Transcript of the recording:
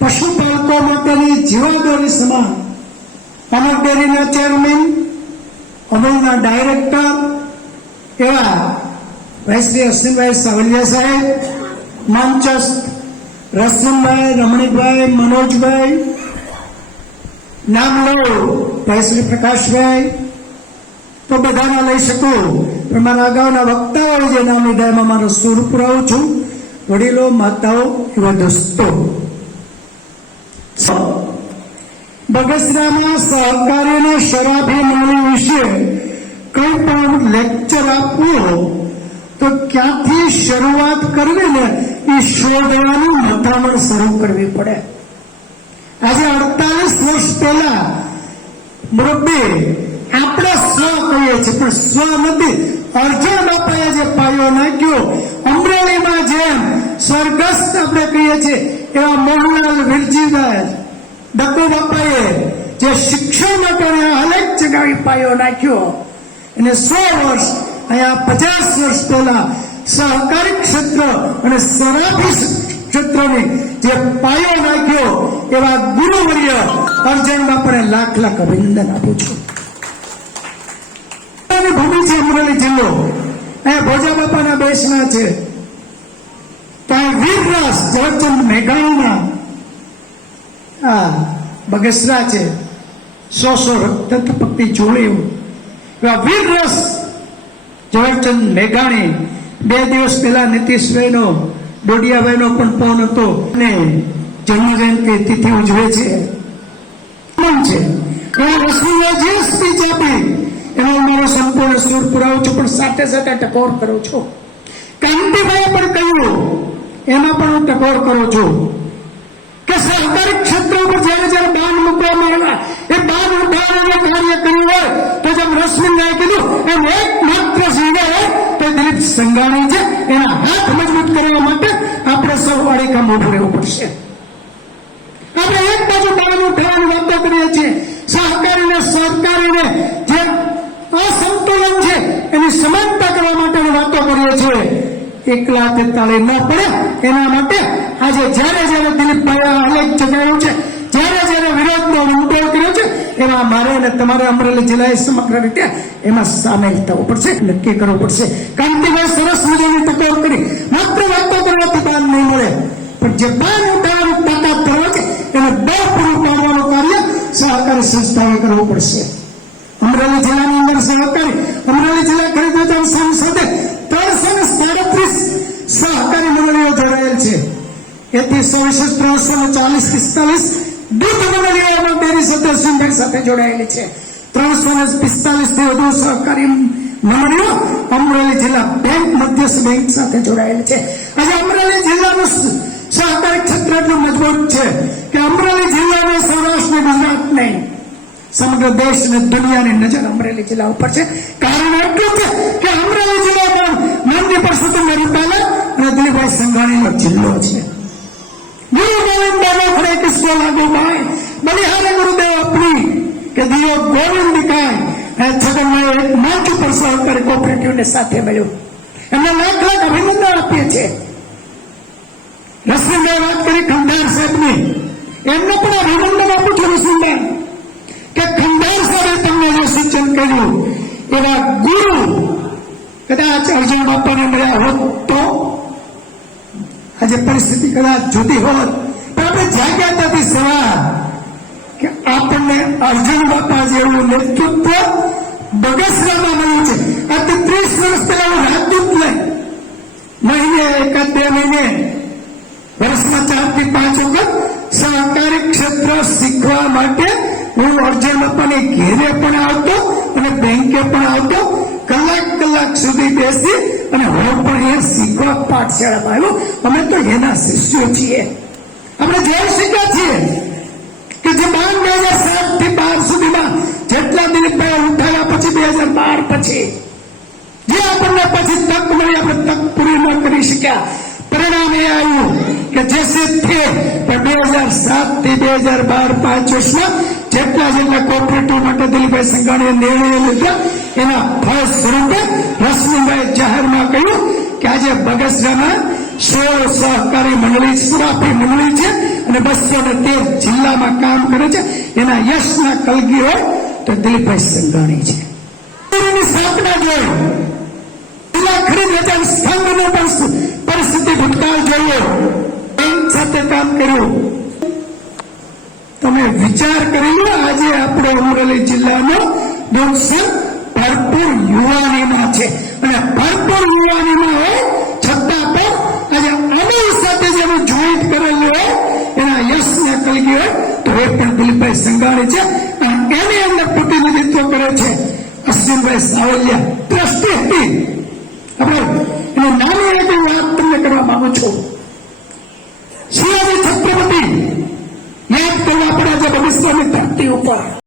પશુપાલકો માટેની જીવાદોરી સમાન અમર ડેરીના ચેરમેન, અમૂલના ડાયરેક્ટર એવા ભાઈ અશ્વિનભાઈ સાવલિયા સાહેબ, મંચસ્થ રસમભાઈ, રમણીકભાઈ, મનોજભાઈ, નામ લો ભાઈ શ્રી પ્રકાશભાઈ, તો બધાના લઈ શકું પણ મારા અગાઉના વક્તાઓ જે નામ લીધા એમાં મારો સુર પુરાવું છું. વડીલો, માતાઓ, એવા દોસ્તો, બગસરામાં સહકારીના શરાબી મંડળી વિશે કંઈ પણ લેક્ચર આપવું તો ક્યાંથી શરૂઆત કરવી ને એ શોધવાની મથામણ શરૂ કરવી પડે. આજે 48 વર્ષ પહેલા મુરબ્બી આપણે સ્વ કહીએ છીએ પણ સ્વ નથી. અર્જુન બાપાએ જે પાયો નાખ્યો, અમરેલીમાં જેમ સ્વર્ગસ્થ આપણે કહીએ છીએ એવા મોહનલાલ વીરજીભાઈ ડબ્બુ બાપાએ જે શિક્ષણ માટેનો અનેક જગાવી પાયો નાખ્યો, અને 100 વર્ષ અહીંયા 50 વર્ષ પહેલા સહકારી ક્ષેત્ર અને શરાબી ક્ષેત્રની જે પાયો નાખ્યો એવા ગુરુવર્ય અર્જુન બાપાને લાખ લાખ અભિનંદન આપું છું. ભૂમિ છે અમરેલી જિલ્લો, અહીંયા ભોજા બાપાના બેસના છે, ત્યાં વીરરસ ઝવેરચંદ મેઘાણીના બગસરા છે, 100 રક્તપક્તિ જોડ્યું એવા વીરરસ ઝવેરચંદ મેઘાણી. 2 દિવસ પહેલા નીતિશભાઈનો, ડોડિયાભાઈનો પણ ફોન હતો અને જન્મજયંતિ તિથિ ઉજવે છે. રસમીએ જે સ્પીચ આપી એનો મારો સંપૂર્ણ સુર પુરાવું છું પણ સાથે સાથે ટકોર કરું છું. કાંતિભાઈએ પણ કહ્યું એમાં પણ હું ટકોર કરું છું કે સહકારી ક્ષેત્ર ઉપર જયારે જયારે બાન મૂકવામાં આવ્યા એ બાન ઉઠાવવાનું કાર્ય કર્યું હોય તો જેમ રશ્મિભાઈએ કીધું એમ એકમાત્ર સિંહે હોય તો દિલીપ સંઘાણી છે. એના હાથ મજબૂત કરવા માટે આપણે સૌ અડીખમ ઉભું રહેવું પડશે. આપણે એક બાજુ બાન ઉઠાવવાની વાતો કરીએ છીએ, સહકારીને સરકારીને જે અસંતુલન છે એની સમાનતા કરવા માટેની વાતો કરીએ છીએ. એકલા તે તાળી ન પડે એના માટે આજે જ્યારે જ્યારે દિલીપભાઈએ અનેક જગાવ્યું છે, જ્યારે જ્યારે વિરોધનો મુદ્દો કર્યો છે એમાં મારે અને તમારે અમરેલી જિલ્લાએ સમગ્ર રીતે એમાં સામેલ થવું પડશે, નક્કી કરવું પડશે. કાંતિભાઈ સરસ મજાની ટકોર કરી, માત્ર વાતો કરવાથી બાન નહીં મળે પણ જે બાન ઉઠાવવાની તાકાત ધરાવે છે એને બળ પૂરું પાડવાનું કાર્ય સહકારી સંસ્થાઓએ કરવું પડશે. અમરેલી જિલ્લાની અંદર સહકારી અમરેલી જિલ્લા ખરીદ વેચાણ સંઘ સાથે 337 સહકારી મંડળીઓ જોડાયેલ છે. એથી સવિશેષ 340-45 દૂધ મંડળીઓ ડેરી સાથે અશ્વિનભાઈ સાથે જોડાયેલી છે. 345 થી વધુ સહકારી મંડળીઓ અમરેલી જિલ્લા બેંક, મધ્યસ્થ બેંક સાથે જોડાયેલી છે. આજે અમરેલી જિલ્લાનું સહકારી ક્ષેત્ર એટલું મજબૂત છે કે અમરેલી જિલ્લાને સૌરાષ્ટ્ર ગુજરાત નહીં સમગ્ર દેશ અને દુનિયાની નજર અમરેલી જિલ્લા ઉપર છે. કારણ એટલું છે કે અમરેલી જિલ્લામાં માંડવી પરસોત્તમ રૂપાલા અને દિલીપભાઈ સંઘાણીનો જિલ્લો છે. ગુરુ ગોવિંદ બાબા ખરે કિસ્સો લાગુ ભાઈ બલિહારે ગુરુદેવ આપણી કે દિયો ગોવિંદ કાય છગનભાઈ એક મંચ ઉપર સહકારી કોઓપરેટિવને સાથે મળ્યું. એમને લાખ લાખ અભિનંદન આપીએ છીએ. રશ્મિભાઈ વાત કરી ખંડાર સાહેબની, એમને પણ અભિનંદન આપું છું રશ્મિભાઈ કે ખંડાર સાહેબે તમને જે સૂચન કર્યું એવા ગુરુ કદાચ અર્જુન બાપાને મળ્યા હોત તો આજે પરિસ્થિતિ કદાચ જુદી હોત. પણ આપણે જાગ્યા ત્યાંથી સવાર કે આપણને અર્જુન બાપા જેવું નેતૃત્વ બગસરામાં મળ્યું છે. આજથી 30 વર્ષ પહેલા હું રાજદૂત લઈ મહિને 1-2 મહિને વર્ષમાં 4 થી 5 વખત સહકારી ક્ષેત્ર શીખવા માટે હું અર્જુન બાપાની ઘેરે પણ આવતો અને બેંકે પણ આવતો. કલાક સુધી બેસી અને હું પણ એ શીખવા પાઠશાળામાં આવ્યો. અમે તો એના શિષ્યો છીએ. આપણે જેમ શીખ્યા છીએ કે જે 2007 થી 12 સુધીમાં જેટલા દિલીપભાઈ ઉઠાવ્યા પછી 2012 પછી જે આપણને પછી તક મળી આપણે તક પૂરી ન કરી શક્યા. પરિણામ એ આવ્યું કે જેસે થે 2007 થી 2012 5 વર્ષમાં જેટલા કોઓપરેટિવ માટે દિલીપભાઈ સંઘાણીએ નિર્ણય લીધા એના ફળ સ્વરૂપે રશ્મિભાઈ જાહેરમાં કહ્યું કે આજે બગસરામાં 16 સહકારી મંડળી સુરાફી મંડળી છે અને 213 જિલ્લામાં કામ કરે છે. એના યશના કલગી હોય તો દિલીપભાઈ સંઘાણી છે. એની સ્થાપના જોઈ, જિલ્લા ખરીદ વેચાણ સંઘનો પણ પરિસ્થિતિ ભૂતકાળ જોયો, બેંક સાથે કામ કર્યું. તમે વિચાર કરી લો, આજે આપણો અમરેલી જિલ્લાનો ડોન્સર ભરપૂર યુવાનીમાં છે અને ભરપૂર યુવાનીમાં હોય છતાં પણ આજે અમીર સાથે જેનું જોઈન્ટ કરેલું હોય એના યશને કલગી હોય તો એ પણ દિલીપભાઈ સંઘાણી છે. અને એની અંદર પ્રતિનિધિત્વ કરે છે અશ્વિનભાઈ સાવલિયા, ટ્રસ્ટી હતી. આપણે એનું નાની એક વાત તમને કરવા માંગુ છું. શિવાજી છત્રપતિ યાદ કરવા પડે છે ભવિષ્યની ધરતી ઉપર.